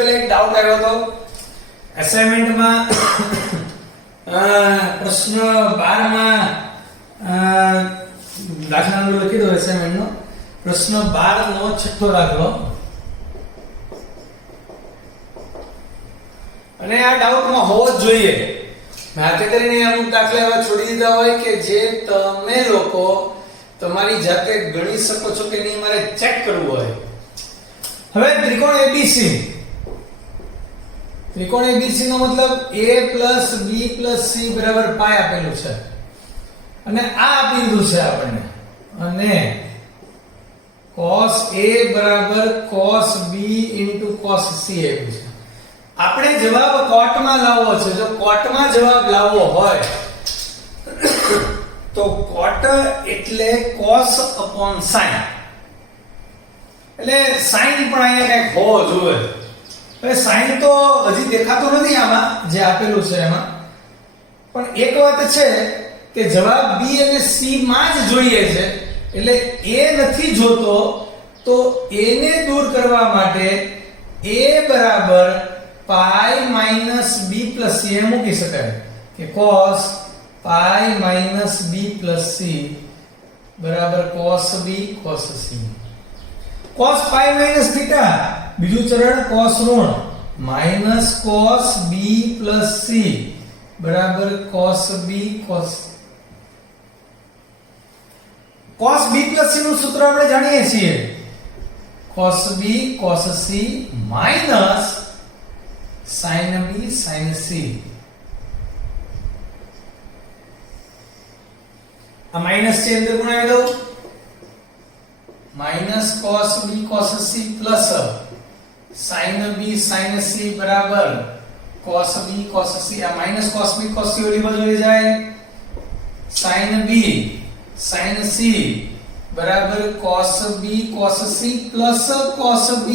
પહેલા એક ડાઉટ આવ્યો હતો અસાઇનમેન્ટમાં પ્રશ્ન 12 માં દાખલાનો લખી દો અસાઇનમેન્ટનો પ્રશ્ન 12 નો છઠ્ઠો દાખલો અને આ ડાઉટમાં હોવો જ જોઈએ માથે કરીને અમુક દાખલા એવા છોડી દીધા હોય કે જે તમે લોકો તમારી જાતે ગણી શકો છો કે નહીં મારે ચેક કરવું હોય હવે ત્રિકોણ ABC નો મતલબ a b c બરાબર પાઈ આપેલું છે અને આ આપી દીધું છે આપણને અને cos a બરાબર cos b cos c આપ્યું છે આપણે જવાબ કોટમાં લાવવો છે જો કોટમાં જવાબ લાવવો હોય તો cot એટલે cos sin એટલે sin પણ અહીંયા કંઈક હોવો જોઈએ હવે sin તો હજી દેખાતો નથી આમાં જે આપેલું છે એમાં પણ એક વાત છે કે જવાબ b અને c માં જ જોઈએ છે એટલે a નથી જોતો તો a ને દૂર કરવા માટે a બરાબર પાઈ માઈનસ b પ્લસ c એ મૂકી શકાય કે cos પાઈ માઈનસ b પ્લસ c બરાબર cos b cos c cos પાઈ માઈનસ થીટા બીજું ચરણ cos ઋણ minus cos b plus c બરાબર cos b cos b plus c નું સૂત્ર આપણે જાણીએ છીએ cos b cos c minus sin b sin c આ માઈનસ છે અંદર ગુણાવી દો minus cos b cos c plus sin b sin c બરાબર cos b cos c આ minus cos b cos c ઓલી બાજુ લઈ જાય sin b sin c બરાબર cos b cos c plus cos b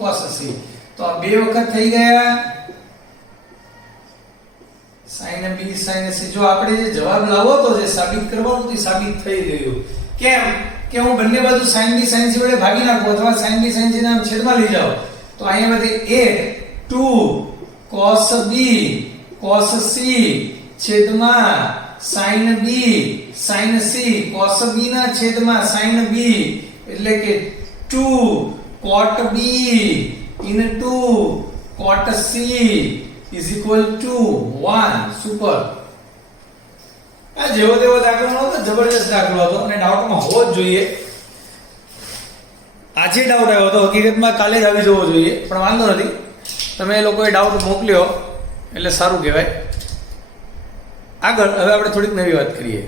cos c તો આ બે વખત થઈ ગયા sin b sin c જો આપણે જે જવાબ લાવો તો જે સાબિત કરવાનું તે સાબિત થઈ ગયું કેમ કે હું બંને બાજુ sin b sin c વડે ભાગી નાખું અથવા sin b sin c ના છેદમાં લઈ જાઓ તો અહીંયા બધે 1 2 cos b cos c છેદમાં sin b sin c cos b ના છેદમાં sin b એટલે કે 2 cot b into cot c is equal to 1 super આ જેવો તેવો દાખલો નહોતો જબરજસ્ત દાખલો હતો અને ડાઉટમાં હોવો જ જોઈએ આજે ડાઉટ આવ્યો હતો હકીકતમાં કાલે જ આવી જવો જોઈએ પણ વાંધો નથી તમે એ લોકોએ ડાઉટ મોકલ્યો એટલે સારું કહેવાય આગળ હવે આપણે થોડીક નવી વાત કરીએ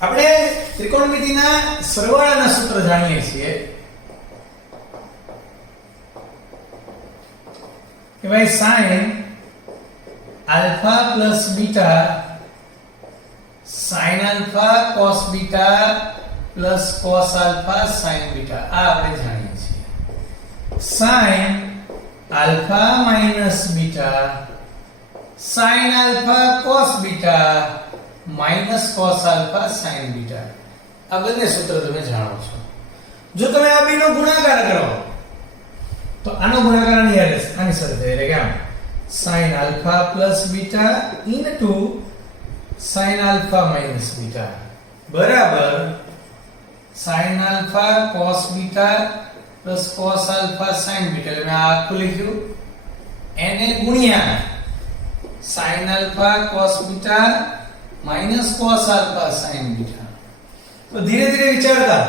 આપણે ત્રિકોણમિતિના સરવાળાના સૂત્ર જાણીએ છીએ કે ભાઈ sin alpha plus beta sin alpha cos beta plus cos alpha sin beta આ આપણે જાણીએ છીએ sin alpha minus beta sin alpha cos beta minus cos alpha sin beta આ બંને સૂત્ર તમે જાણો છો જો તમે આ બેનો ગુણાકાર કરો તો આનો ગુણાકાર આની સાથે થાય એટલે કે આમ sin alpha plus beta into sin alpha minus beta બરાબર sin alpha cos beta plus cos alpha sin beta એટલે મેં આ આખું લખ્યું એને ગુણ્યા sin alpha cos beta minus cos alpha sin beta તો ધીરે ધીરે વિચારતા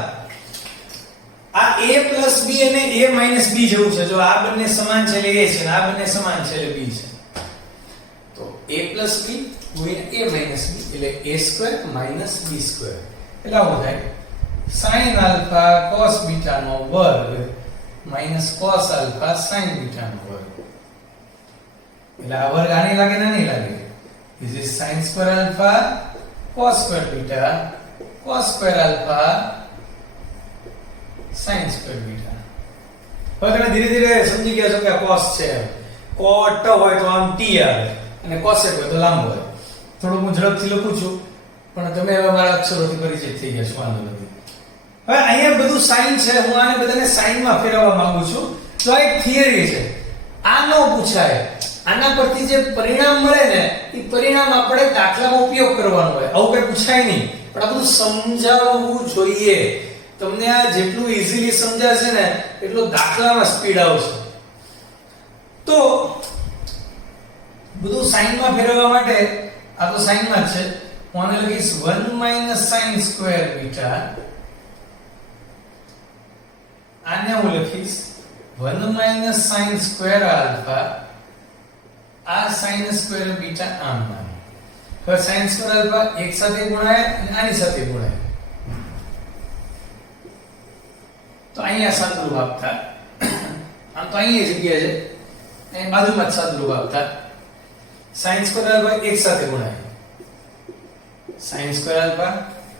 આ a plus b અને a minus b જેવું છે જો આ બંને સમાન છે એટલે a છે અને આ બંને સમાન છે એટલે b છે તો a plus b ગુણ્યા a minus b એટલે a square minus b square એટલે આવું થાય sin alpha cos beta નો વર્ગ minus cos alpha sin beta નો વર્ગ એટલે આ વર્ગ આને લાગે ના નહીં લાગે this is sin square alpha cos square beta cos square alpha sin square beta હવે તમે ધીરે ધીરે સમજી ગયા છો કે આ cos છે cot હોય તો આમ t આવે અને cosec હોય તો લાંબો હોય થોડું હું ઝડપથી લખું છું પણ તમે હવે મારા અક્ષરોથી પરિચિત થઈ ગયા છો વાંધો નથી હવે અહીંયા બધું sin છે હું આને બધાને sin માં ફેરવવા માંગુ છું તો આ એક થિયરી છે, આ નો પૂછાય. આના પરથી જે પરિણામ મળે ને એ પરિણામ આપણે દાખલામાં ઉપયોગ કરવાનો હોય. આવું કઈ પૂછાય નહીં, પણ આ બધું સમજાવવું જોઈએ. તમને આ જેટલું ઈઝીલી સમજાશે ને એટલું દાખલામાં સ્પીડ આવશે. તો બધું સાઈનમાં ફેરવવા માટે આ તો સાઈનમાં જ છે. હું આને લખીશ 1 - sin સ્ક્વેર બીટા. આને હું લખીશ 1 - sin સ્ક્વેર આલ્ફા. આ sin સ્ક્વેર બીટા આમ માં. હવે sin સ્ક્વેર આલ્ફા એક સાથે ગુણાય અને આની સાથે ગુણાય. તો અહીંયા સાદુરૂપ આપતા, આમ તો અહીંયા જગ્યા છે, અહીં બાજુમાં જ સાદુરૂપ આપતા. sin સ્ક્વેર આલ્ફા એક સાથે ગુણાય. sin સ્ક્વેર આલ્ફા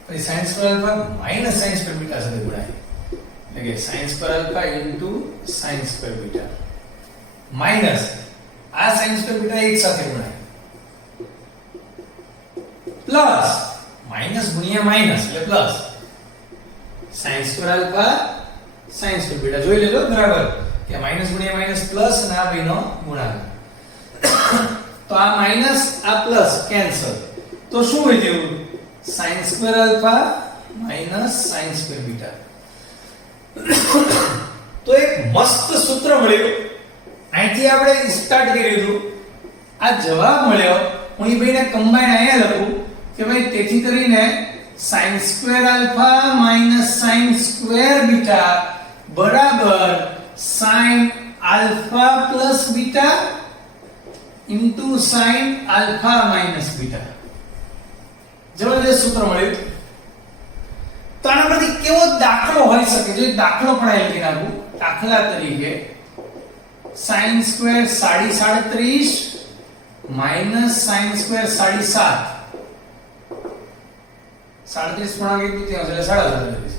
પછી sin square alpha minus sin square beta સાથે ગુણાય. એટલે કે sin square alpha into sin square beta minus આ sin સ્ક્વેર બીટા એક સાથે ગુણાય. પ્લસ માઈનસ ગુણ્યા માઈનસ એટલે plus sin square alpha sin square beta. જોઈ લેજો બરાબર કે માઈનસ ગુણ્યા માઈનસ પ્લસ અને આ બેનો ગુણાકાર. તો આ માઈનસ આ પ્લસ કેન્સલ. તો શું વધ્યું? sin square alpha minus sin square beta. તો એક મસ્ત સૂત્ર મળ્યું. અહીંથી આપણે સ્ટાર્ટ કર્યું હતું. આ જવાબ મળ્યો. હું એ બેને કમ્બાઈન અહીંયા લખું કે ભાઈ તેથી કરીને sin square alpha minus sin square beta બરાબર sin alpha plus beta into sin alpha minus beta. જબરદસ્ત સૂત્ર મળ્યું. તો આના પરથી કેવો દાખલો હોઈ શકે? જો દાખલો પણ અહીં લખી નાખું. દાખલા તરીકે sin square 37.5 minus sin square 7.5. 37 પણ આગળ કેટલું થયું? એટલે 37.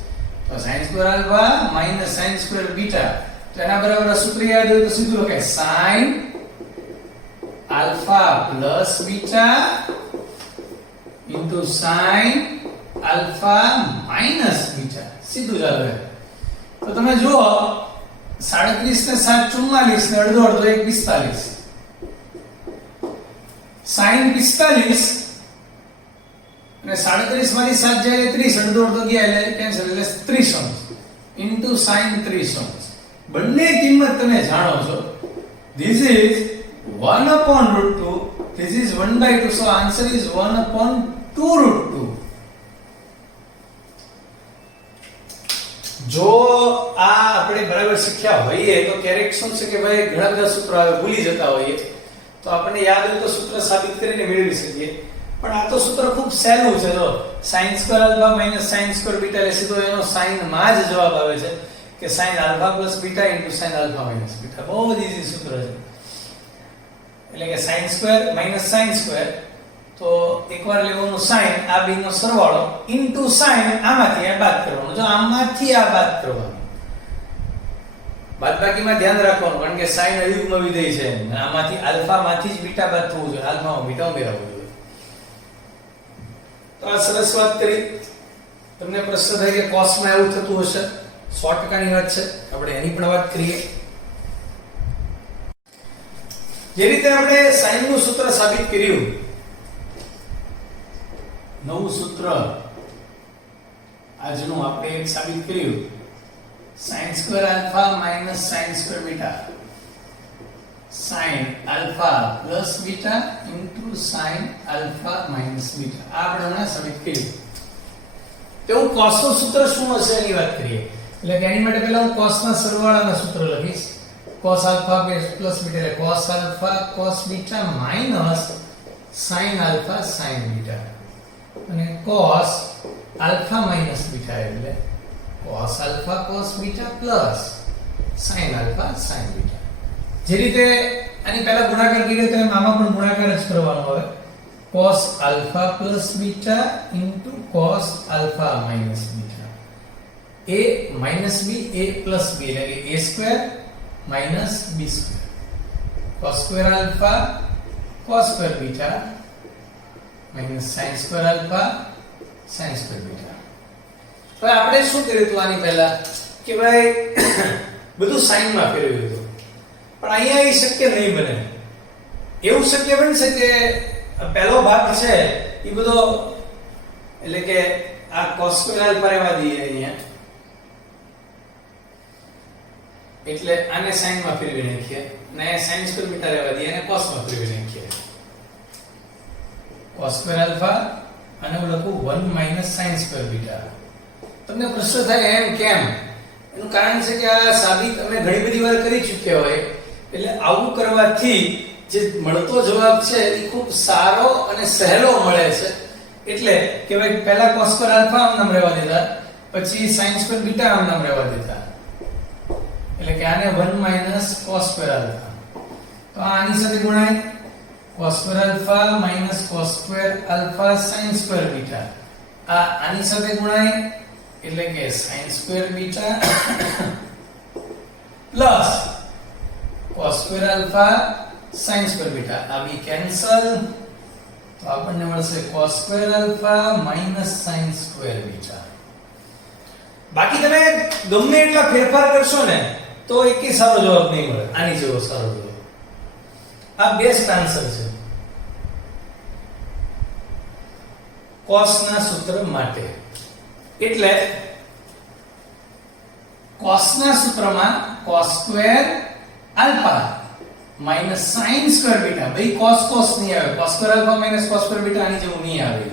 તો sin square alpha minus sin square beta. તો એના બરાબર સૂત્ર યાદ હોય તો સીધું લખાય sin alpha plus beta into sin alpha minus beta. સીધું ચાલે. તો તમે જુઓ 37 ને 7 44 ને અડધો અડધો 1 45. sin 45 અને 37 માંથી 7 જાય 30 અડધો અડધો ગયા એટલે કેન્સલ એટલે 30 અંશ ઇન્ટુ sin 30 અંશ. બંને કિંમત તમે જાણો છો. This is 1/√2. This is 1/2. So answer is 1/2√2. જો આ આપણે બરાબર શીખ્યા હોઈએ તો ક્યારેક શું છે કે ભાઈ ઘણા બધા સૂત્રો આવે ભૂલી જતા હોઈએ તો આપણને યાદ હોય તો સૂત્ર સાબિત કરીને મેળવી શકીએ. પણ આ તો સૂત્ર ખૂબ સહેલું છે. જો sin square alpha minus sin square beta એટલે સીધો એનો sin માં જ જવાબ આવે છે કે sin alpha plus beta into sin alpha minus beta. બહુ જ ઈઝી સૂત્ર છે. એટલે કે sin square minus sin square તો એકવાર લેવાનું sin આ બેનો સરવાળો ઇન્ટુ sin આમાંથી આ બાદ કરવાનો. જો આમાંથી આ બાદ કરવાનો. બાદબાકીમાં ધ્યાન રાખવાનું કારણ કે sin અયુગ્મ વિધેય છે. આમાંથી આલ્ફા માંથી જ બીટા બાદ થવું જોઈએ. આલ્ફામાં બીટા ઉમેરવું જોઈએ. તો આ સરસ વાત કરી. તમને પ્રશ્ન થાય કે cos માં એવું થતું હશે? 100% ની વાત છે. આપણે એની પણ વાત કરીએ. જે રીતે આપણે sin નું સૂત્ર સાબિત કર્યું, નવું સૂત્ર આજનું આપણે એક સાબિત કર્યું. sin square alpha minus sin square beta sin alpha plus beta into sin alpha minus beta. આ આપણે હમણાં સાબિત કર્યું. તો હું cos નું સૂત્ર શું હશે એની વાત કરીએ. એટલે કે એની માટે પહેલા હું cos ના સરવાળાના સૂત્ર લખીશ. cos આલ્ફા પ્લસ બીટા એટલે cos alpha cos beta minus sin alpha sin beta અને cos આલ્ફા માઈનસ બીટા એટલે cos alpha cos beta plus sin alpha sin beta. જે રીતે આની પહેલા ગુણાકાર કર્યો તો આમાં પણ ગુણાકાર જ કરવાનો હવે. cos alpha plus beta into cos alpha minus beta. a minus b a plus b એટલે કે a square minus b square. cos square alpha cos square beta minus sin square alpha sin square beta. હવે આપણે શું કર્યું હતું આની પહેલા કે ભાઈ બધું sin માં ફેરવ્યું હતું. પણ અહીંયા એ શક્ય નહીં બને. એવું શક્ય બનશે કે પહેલો ભાગ છે એ બધો એટલે કે આ cos સ્ક્વેર આલ્ફા રહેવા દઈએ અહીંયા, એટલે આને sin માં ફેરવી નાખીએ અને sin સ્ક્વેર બીટા રહેવા દઈએ અને cos માં ફેરવી નાખીએ. cos સ્ક્વેર આલ્ફા અને હું લખું 1 - sin સ્ક્વેર બીટા. તમને પ્રશ્ન થાય એમ કેમ? એનું કારણ છે કે આ સાબિત અમે ઘણી બધી વાર કરી ચૂક્યા હોય, એટલે આવું કરવાથી જે મળતો જવાબ છે એ ખૂબ સારો અને સહેલો મળે છે. એટલે કે ભાઈ પહેલા cos સ્ક્વેર આલ્ફા આમ નામ રહેવા દેતા, પછી sin સ્ક્વેર બીટા આમ નામ રહેવા દેતા, એટલે કે આને 1 - cos સ્ક્વેર આલ્ફા. તો આની સાથે ગુણાય cos square alpha - cos square alpha sin square beta. આની સાથે ગુણાય એટલે કે sin square beta plus cos square alpha sin square beta. આ બી કેન્સલ, તો આપણને મળશે cos square alpha - sin square beta. બાકી તમે ગમે એટલા ફેરફાર કરશો ને તો એકે સારો જવાબ નહીં મળે. આની જેવો સારો જવાબ. આ બેસ્ટ આન્સર છે cos ના સૂત્ર માટે. એટલે cos ના સૂત્રમાં cos square alpha minus sin square beta, ભાઈ cos નહીં આવે, cos square alpha minus cos square beta આની જેવું નહીં આવે,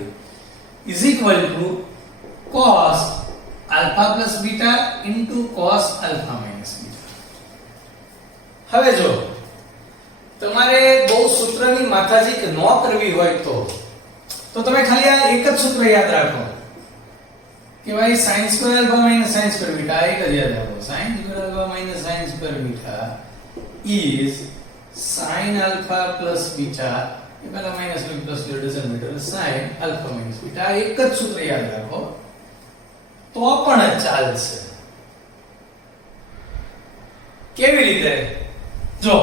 is equal to cos alpha plus beta into cos alpha minus beta. હવે જો તમારે બહુ સૂત્રની માથાજીક ન કરવી હોય તો તમે ખાલી આ એક જ સૂત્ર યાદ રાખો કે ભાઈ sin square alpha minus sin square beta, એક જ યાદ રાખો. sin square alpha minus sin square beta is sin alpha plus beta, એ પહેલા માઈનસ લો પ્લસ લો doesn't matter, sin alpha minus beta, એક જ સૂત્ર યાદ રાખો તો પણ ચાલશે. કેવી રીતે? જો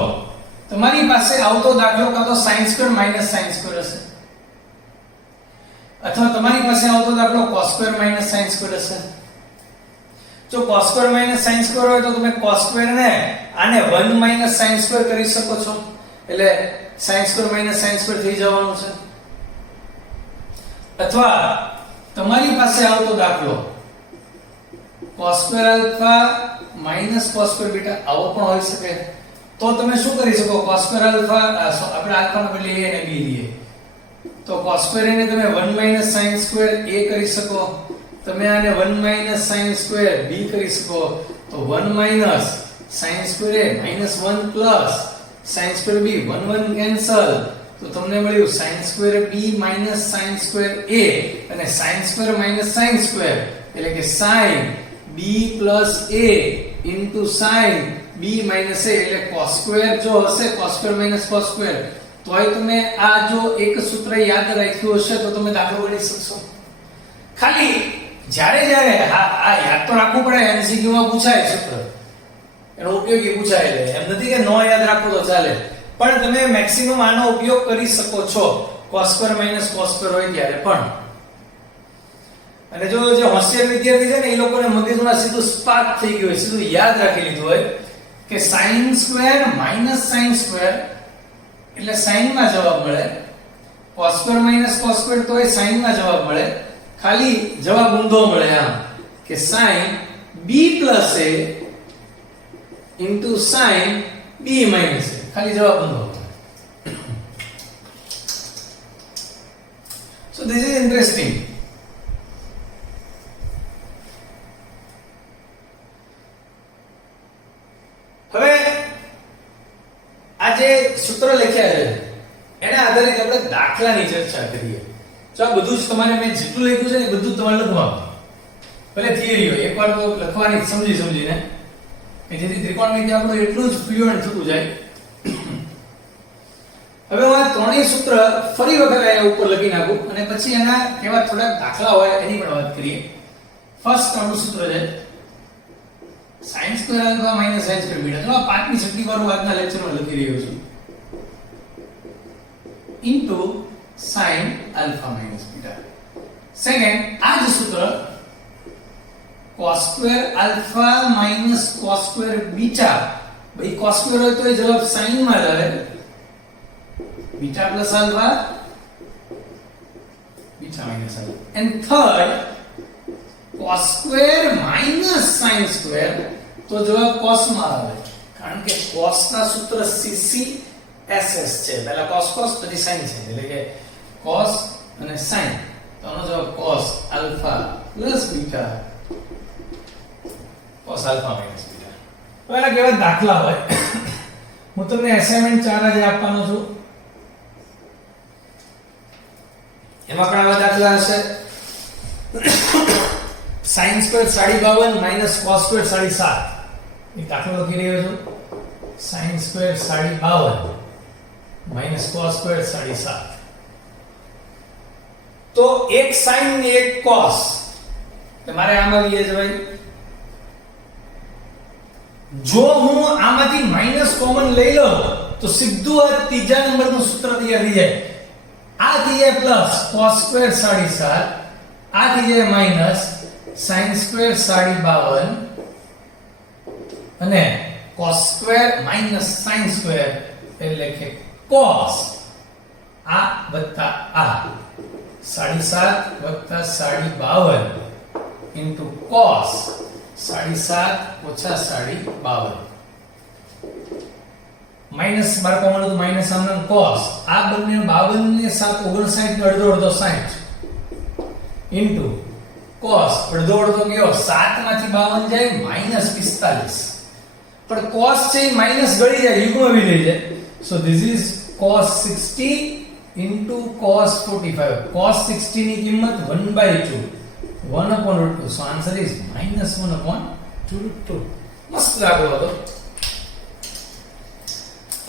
તમારી પાસે આવતો દાખલો કાં તો sin square minus sin square હશે, અથવા તમારી પાસે આવતો દાખલો cos square minus sin square હશે. જો cos square minus sin square હોય તો તમે cos સ્ક્વેર ને આને 1 - sin સ્ક્વેર કરી શકો છો, એટલે sin square minus sin square થઈ જવાનું છે. અથવા તમારી પાસે આવતો દાખલો cos square alpha minus cos square beta આવો પણ હોઈ શકે, તો તમે શું કરી શકો? cos સ્ક્વેર આલ્ફા આપણે આલ્ફા ના બદલે a અને b લઈએ, તો cos સ્ક્વેર ને તમે 1 - sin સ્ક્વેર a કરી શકો, તમે આને 1 - sin સ્ક્વેર b કરી શકો, તો 1 - sin square a -1 plus sin square b 1 cancel, તો તમને મળ્યું sin square b - sin square a અને sin સ્ક્વેર - sin સ્ક્વેર એટલે કે sin b plus a into sin b minus a એટલે cos સ્ક્વેર જો હશે cos square minus cos square, તોય તમે આ જો એક સૂત્ર યાદ રાખ્યું હશે તો તમે દાખલો ગણી શકશો. ખાલી જ્યારે આ યાદ તો રાખવું પડે, એમસીક્યુ માં પૂછાય સૂત્ર, એનો ઉપયોગી પૂછાય, એટલે એમ નથી કે નો યાદ રાખો તો ચાલે, પણ તમે મેક્સિમમ આનો ઉપયોગ કરી શકો છો cos square minus cos square હોય ત્યારે પણ. અને જો જે હોશિયાર વિદ્યાર્થી છે ને એ લોકોને મગજમાં સીધું સ્પાર્ક થઈ ગયું હોય, સીધું યાદ રાખી લીધું હોય કે sin square minus sin square એટલે sin માં જવાબ મળે, cos square minus cos square તો એ sin માં જવાબ મળે, ખાલી જવાબ ઊંધો મળે આમ કે sin b plus a into sin b minus a, ખાલી જવાબ ઊંધો મળે. So this is interesting. હવે આ જે સૂત્ર લખ્યા છે એના આધારિત આપણે દાખલાની ચર્ચા કરીએ. તો આ બધું જ તમારે મેં જેટલું લખ્યું છે ને બધું તમારે લખવાનું, ભલે થિયરી હોય, એકવાર તો લખવાની સમજીને કે જેથી ત્રિકોણમિતિ આપણું એટલું જ ફ્લુઅન્ટ થતું જાય. હવે હું આ ત્રણેય સૂત્ર ફરી વખત અહીંયા ઉપર લખી નાખું અને પછી એના કેવા થોડાક દાખલા હોય એની પણ વાત કરીએ. ફર્સ્ટ આપણું સૂત્ર છે sin square alpha minus sin square beta. તો આ પાંચમી છઠ્ઠી વાર હું આજના લેક્ચરમાં લખી રહ્યો છું into sin alpha minus beta. Second આ જ સૂત્ર cos square alpha minus cos square beta ભાઈ cos સ્ક્વેર હોય તો એ જવાબ sin માં જ આવે beta plus alpha beta minus alpha and third cos square minus sin square તો જવાબ cos માં આવે કારણ કે cos ના સૂત્ર cc ss છે પહેલા cos cos પછી sin છે એટલે કે cos અને sin તો આનો જવાબ cos alpha plus beta cos alpha minus beta પહેલા કેવા દાખલા હોય હું તમને અસાઇનમેન્ટ 4 જ આપવાનો છું એમાં પણ આવા દાખલા હશે sin square 52 minus cos square 7.5 એ દાખલો લખી રહ્યો છું sin square 52 minus cos square 7.5 તો એક sin ને એક cos તમારે આમાં લઈએ છે ભાઈ જો હું આમાંથી માઈનસ કોમન લઈ લઉં તો સીધું આ ત્રીજા નંબરનું સૂત્ર તૈયાર થઈ જાય આ થઈ જાય પ્લસ cos સ્ક્વેર 7.5 આ થઈ જાય માઈનસ sin સ્ક્વેર 52 અને cos square minus sin square એટલે કે cos આ વત્તા આ 7.5 વત્તા 52 into cos 7.5 ઓછા 52 માઈનસ 12 કોમન તો માઈનસ આમનો cos આ બંને 52 ને 7 59 નો અડધો અડધો 60 into cos અડધો અડધો કયો 7 માંથી 52 જાય માઈનસ 45 પણ cos છે માઈનસ ગળી જાય યુગ્મ भी લઈ જાય so this is cos 60 into cos 45 cos 60 ની કિંમત 1/2 1/2 so answer is minus 1/2 મસ્ત દાખલો હતો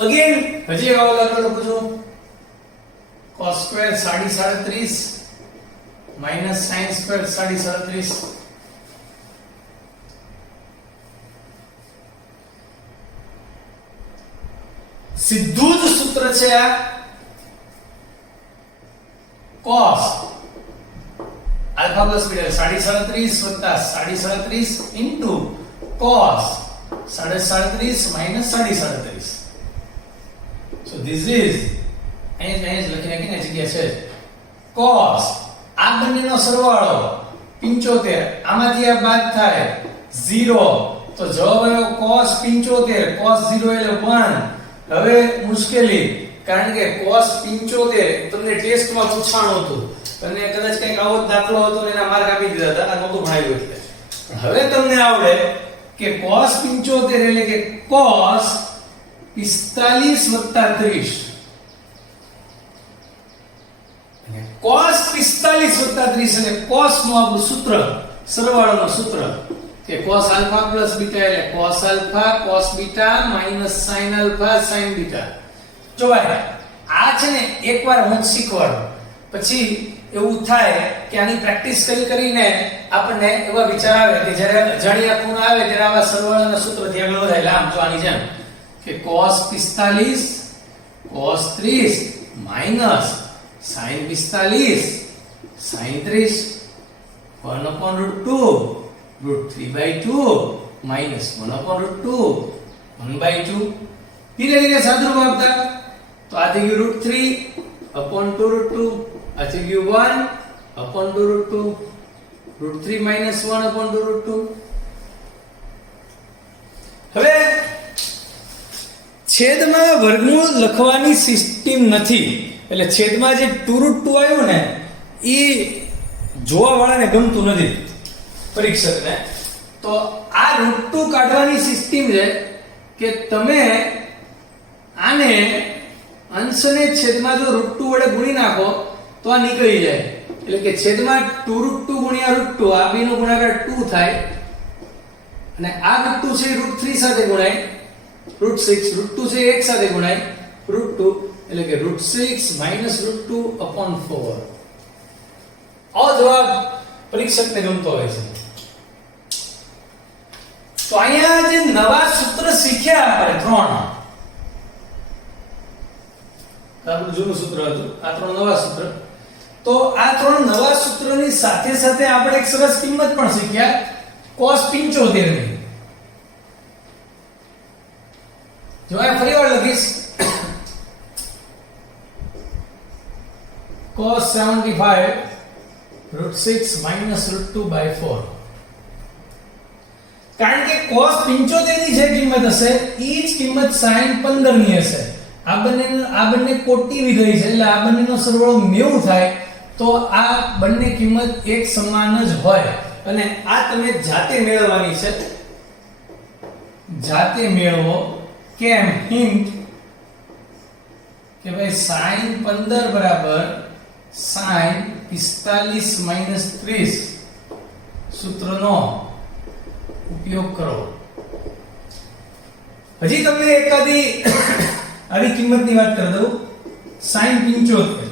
અગેન હજી એક આવો દાખલો લખું છું cos square 37 minus sin square 37 સીધું જ સૂત્ર છે આ cos alpha plus beta 37 વત્તા 37 into cos 37 minus 37 so this is અહીં લખી નાખીને જગ્યા છે cos આ બંનેનો સરવાળો 75 આમાંથી આ બાદ થાય 0 તો જવાબ આવ્યો cos 75 cos 0 એટલે 1 હવે મુશ્કેલી કારણ કે cos 75 તમને ટેસ્ટમાં પૂછવાનું હતું અને કદાચ કંઈક આવો દાખલો હતો ને એના માર્ક આપી દીધા હતા આ નહોતું ભણાવ્યું એટલે પણ હવે તમને આવડે કે cos 75 એટલે કે cos 45 + 30 અને cos 45 + 30 એટલે cos નું આપણું સૂત્ર સરવાળાનું સૂત્ર કે cos આલ્ફા + બીટા એટલે cos alpha cos beta minus sin alpha sin beta જો ભાઈ આ છે ને એકવાર હું શીખવાડું પછી એવું થાય કે આની પ્રેક્ટિસ કરીને આપણને એવા વિચાર આવે કે જ્યારે અજાણ્યા ખૂણ આવે ત્યારે આવા સરવાળાના સૂત્રથી આગળ વધાય લામ જો આની જેમ કે cos 45 cos 30 minus sin 45 sin 30 1/2 √3/2 minus 1/2 1/2 ધીરે ધીરે સાદુરૂપ આપતા તો આ થઈ ગયું √3/2 આ થઈ ગયું 1/2 √3 minus 1/2 હવે છેદમાં વર્ગમૂળ લખવાની સિસ્ટમ નથી એટલે છેદમાં જે 2√2 આવ્યું ને એ જોવા વાળાને ગમતું નથી પરીક્ષકને તો આ √2 કાઢવાની સિસ્ટમ છે કે તમે આને અંશને છેદમાં જો √2 વડે ગુણી નાખો તો આ નીકળી જાય એટલે કે છેદમાં 2√2 ગુણ્યા √2 આ બેનો ગુણાકાર 2 થાય અને આ √2 છે √3 સાથે ગુણાય √6 √2 છે 1 સાથે ગુણાય √2 એટલે કે √6 minus √2/4 આ જવાબ પરીક્ષકને ગમતો હોય છે તો અહીંયા જે નવા સૂત્ર શીખ્યા આપણે ત્રણ આપણું જૂનું સૂત્ર હતું આ ત્રણ નવા સૂત્ર તો આ ત્રણ નવા સૂત્રોની સાથે સાથે આપણે એક સરસ કિંમત પણ શીખ્યા cos 75 ની જો આ ફરીવાર લખીશ cos 75 √6 minus √2 by 4. કારણ કે cos 75 ની જે કિંમત હશે ઈ જ કિંમત sin 15 ની હશે. આ બંને કોટી વિધેય છે એટલે આ બંનેનો સરવાળો 90 થાય તો આ બંને કિંમત એક સમાન જ હોય અને આ તમે જાતે મેળવવાની છે. જાતે મેળવો કેમ? હિન્ટ કે ભાઈ sin 15 બરાબર sin 45 - 30 સૂત્રનો ઉપયોગ કરો. હજી તમને એકાદી આવી કિંમતની વાત કરી દઉં. sin 75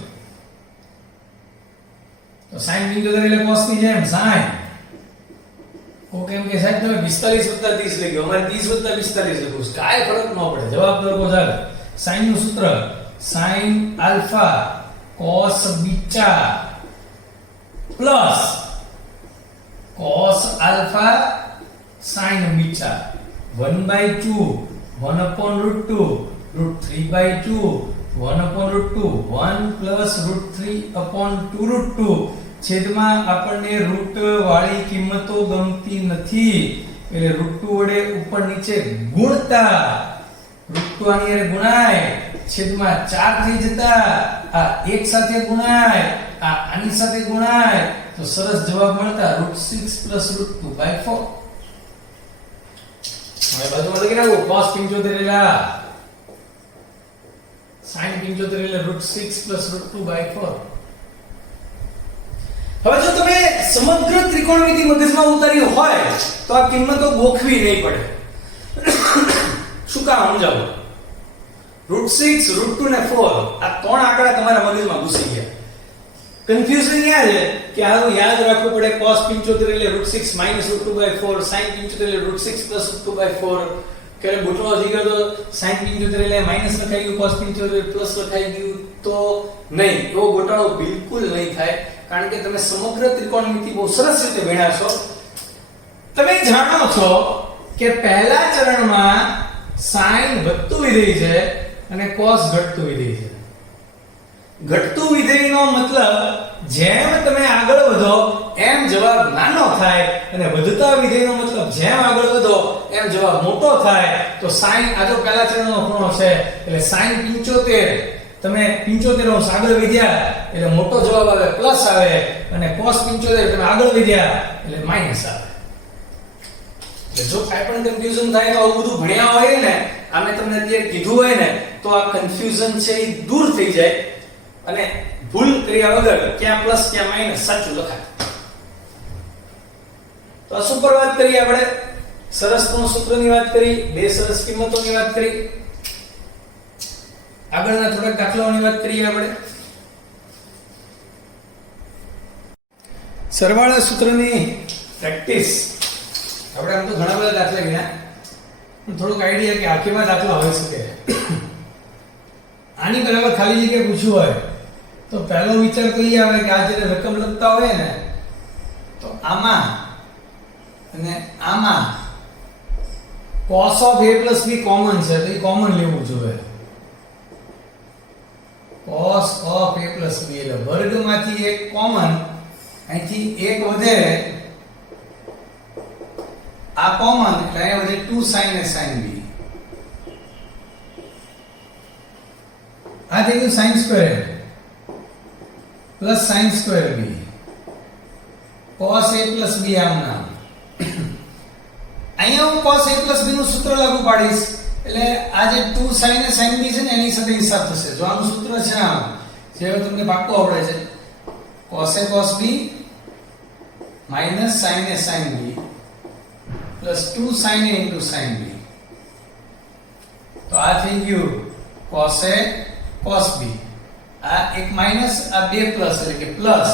તો sin 75 એટલે cos ની જેમ sin. ઓકે એમ કે સાહેબ તમે 45 + 30 લઈ ગયો, અમારે 30 + 45 લખું છે, કાંઈ ફરક ન પડે, જવાબ લખો ચાલે. sin નું સૂત્ર sin alpha cos beta plus cos alpha sin beta 1/2 1/√2 √3/2 1/√2 1 plus √3/2√2 છેદમાં આપણને રૂટ વાળી કિંમતો ગમતી નથી એટલે √2 વડે ઉપર નીચે ગુણતા √2 આની હારે ગુણાય છેદમાં 4 થઈ જતા આ એક સાથે ગુણાય આ આની સાથે ગુણાય તો સરસ જવાબ મળતા √6 + √2/4. હવે બાજુમાં લખી નાખો cos 75 એટલે sin 75 એટલે √6 + √2/4. હવે જો તમે સમગ્ર ત્રિકોણમિતિ મગજમાં ઉતારી હોય તો આ કિંમતો ગોખવી નહીં પડે. શું કામ સમજાવો? √6 √2 ને 4 આ ત્રણ આંકડા તમારા મગજમાં ઘૂસી ગયા. કન્ફ્યુઝન યાદ છે કે આનું યાદ રાખવું પડે. cos 75 એટલે √6 - √2/4 sin 75 એટલે √6 + √2/4 કે ગોઠવો થઈ ગયો તો sin 75 એટલે માઈનસ લખાઈ ગયું, cos 75 પ્લસ લખાઈ ગયું તો નહીં. એવો ગોટાળો બિલકુલ નહીં થાય કારણ કે તમે સમગ્ર ત્રિકોણમિતિ બહુ સરસ રીતે ભણ્યા છો. તમે જાણો છો કે પહેલા ચરણમાં sin વધતું વિધેય છે અને cos ઘટતું વિધેય છે. ઘટતું વિધેયનો મતલબ જેમ તમે આગળ વધો એમ જવાબ નાનો થાય અને વધતા વિધેયનો મતલબ જેમ આગળ વધો એમ જવાબ મોટો થાય. તો sin આ તો પહેલા ચરણનો ખૂણો છે એટલે sin 75 તમે 75 આગળ વધ્યા એટલે મોટો જવાબ આવે પ્લસ આવે અને cos 75 તમે આગળ વધ્યા એટલે માઈનસ આવે. જો કાઈ પણ કન્ફ્યુઝન થાય તો આવું બધું ભણ્યા હોય ને, આમે તમને અત્યારે કીધું હોય ને તો આ કન્ફ્યુઝન છે એ દૂર થઈ જાય અને ભૂલ કર્યા વગર ક્યાં પ્લસ ક્યાં માઈનસ સાચું લખાય. તો આ સુપર વાત કરી આપણે, સરસ નો સૂત્રની વાત કરી, બે સરસ કિંમતોની વાત કરી, આગળના થોડાક દાખલાઓની વાત કરીએ આપણે. સરવાળા સૂત્રની પ્રેક્ટિસ આપણે આમ તો ઘણા બધા દાખલા ગયા પણ થોડુંક આઈડિયા કે આ કેવા દાખલા હોઈ શકે. આની બરાબર ખાલી જગ્યા પૂછવું હોય તો પહેલો વિચાર તો એ આવે કે આ જે રકમ લખતા હોય ને તો આમાં અને આમાં cos of a plus b common છે તો એ કોમન લેવું જોઈએ. cos of a plus b એટલે વર્ગમાંથી એક કોમન, અહીંથી એક વધે આ કોમન એટલે અહીંયા વધે 2 sin a sin b. આ થઈ ગયું sin square plus sin square b cos a plus b આમ નામ. અહીંયા હું cos a plus b નું સૂત્ર લાગુ પાડીશ એટલે આ જે 2 sin a sin b છે ને એની સાથે હિસાબ થશે. જો આનું સૂત્ર છે આમ જે હવે તમને પાક્કું આવડે છે cos a cos b minus sin a sin b plus 2 sin a into sin b. તો આ થઈ ગયું cos a cos b. આ એક માઈનસ આ બે પ્લસ એટલે કે plus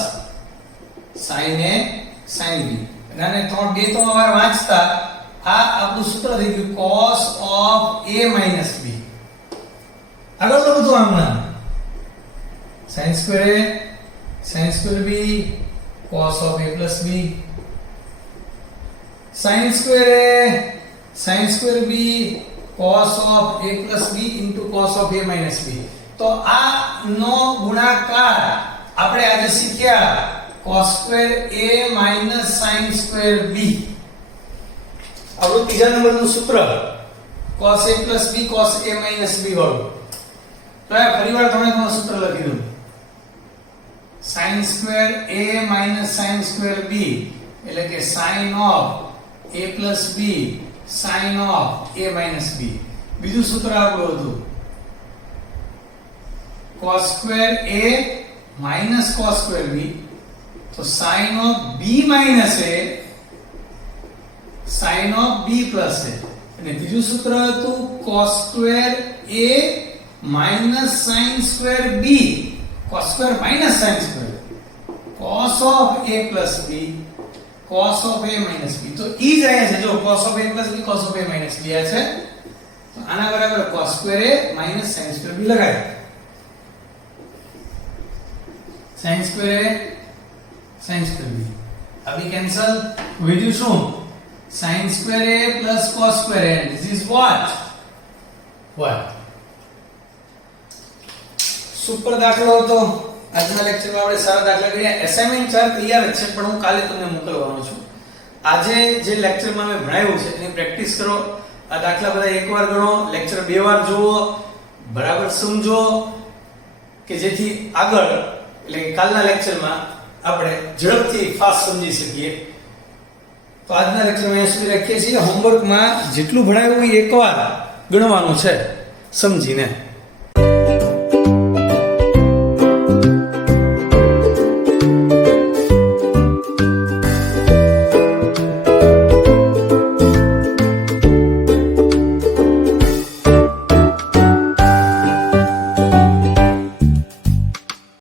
sin a sin b. અને ત્રણ બે તો વાર વાંચતા આ આપણું સૂત્ર થઈ ગયું cos of a minus b. આગળ તો બધું આમ ના sin square a sin square b cos of a plus b sin square a sin square b cos of a plus b into cos of a minus b. તો આ નો ગુણાકાર આપણે આજે શીખ્યા cos square a minus sin square b. આપણું ત્રીજા નંબરનું સૂત્ર cos a plus b cos a minus b વાળું. તો આ ફરીવાર તમે સૂત્ર લખી દઉં. sin square a minus sin square b એટલે કે sin of a plus b sin of a minus b. બીજું સૂત્ર આપણું હતું cos square a minus cos square b. તો sin of b minus a sin of b plus a. અને ત્રીજું સૂત્ર હતું cos square a minus sin square b. cos square minus sin square. cos of a plus b cos of a minus b. તો ઈ જ આયા છે જો cos of a plus b cos of a minus b આ છે. તો આના બરાબર cos square a minus sin square b લગાય. sin square a sin square b આ બી કેન્સલ. વધ્યું શું? sin square a plus cos square a. This is what? Super દાખલો હતો. આજના લેક્ચરમાં આપણે સારા દાખલા કર્યા. એસાઇનમેન્ટ 4 તૈયાર જ છે પણ હું કાલે તમને મોકલવાનો છું. આજે જે લેક્ચરમાં મેં ભણાવ્યું છે એની પ્રેક્ટિસ કરો. આ દાખલા બધા એકવાર ગણો, લેક્ચર બે વાર જુઓ, બરાબર સમજો કે જેથી આગળ એટલે કે કાલના લેક્ચરમાં આપણે ઝડપથી ફાસ્ટ સમજી શકીએ. તો આજના લેક્ચરમાં અહીં સુધી રાખીએ છીએ. હોમવર્કમાં જેટલું ભણાવ્યું એ એકવાર ગણવાનું છે સમજીને.